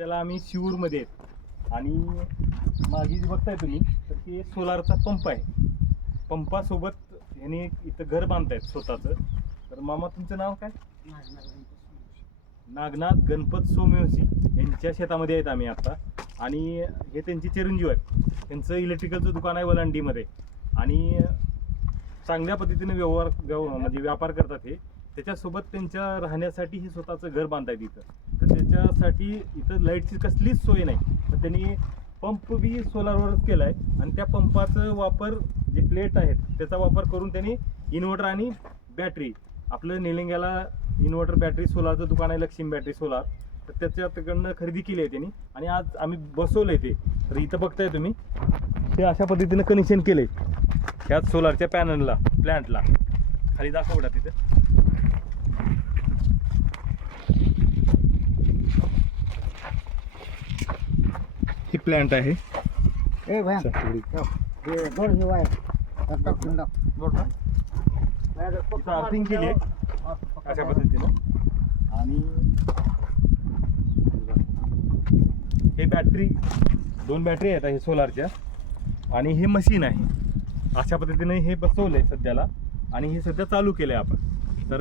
त्याला आम्ही शिवूरमध्ये आहेत आणि मागे जे बघताय तुम्ही तर हे सोलारचा पंप आहे. पंपासोबत ह्याने इथं घर बांधतायत स्वतःचं. तर मामा तुमचं नाव काय? नागनाथ गणपत सोमवंशी यांच्या शेतामध्ये आहेत आम्ही आता. आणि हे त्यांचे चिरंजीव आहेत. त्यांचं इलेक्ट्रिकलचं दुकान आहे वलांडीमध्ये आणि चांगल्या पद्धतीने म्हणजे व्यापार करतात हे. त्याच्यासोबत त्यांच्या राहण्यासाठी हे स्वतःचं घर बांधतायत इथं. तर त्याच्यासाठी इथं लाईटची कसलीच सोय नाही. तर त्यांनी पंप बी सोलारवरच केला आहे आणि त्या पंपाचं वापर जे प्लेट आहेत त्याचा वापर करून त्यांनी इन्व्हर्टर आणि बॅटरी, आपलं निलंग्याला इन्व्हर्टर बॅटरी सोलारचं दुकान आहे लक्ष्मी बॅटरी सोलार, तर त्याच्याकडनं खरेदी केली आहे त्यांनी आणि आज आम्ही बसवलं आहे ते. तर इथं बघताय तुम्ही ते अशा पद्धतीनं कनेक्शन केलं आहे ह्याच सोलारच्या पॅनलला, प्लॅन्टला. खाली दाखवडा तिथं. ही प्लॅन्ट आहे. अर्थिंग केली आहे अशा पद्धतीनं. आणि हे बॅटरी, 2 बॅटरी आहेत हे सोलारच्या आणि हे मशीन आहे. अशा पद्धतीने हे बसवलंय सध्याला आणि हे सध्या चालू केलंय आपण. तर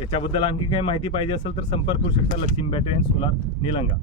याच्याबद्दल आणखी काही माहिती पाहिजे असेल तर संपर्क करू शकता Lakshmi battery and solar Nilanga.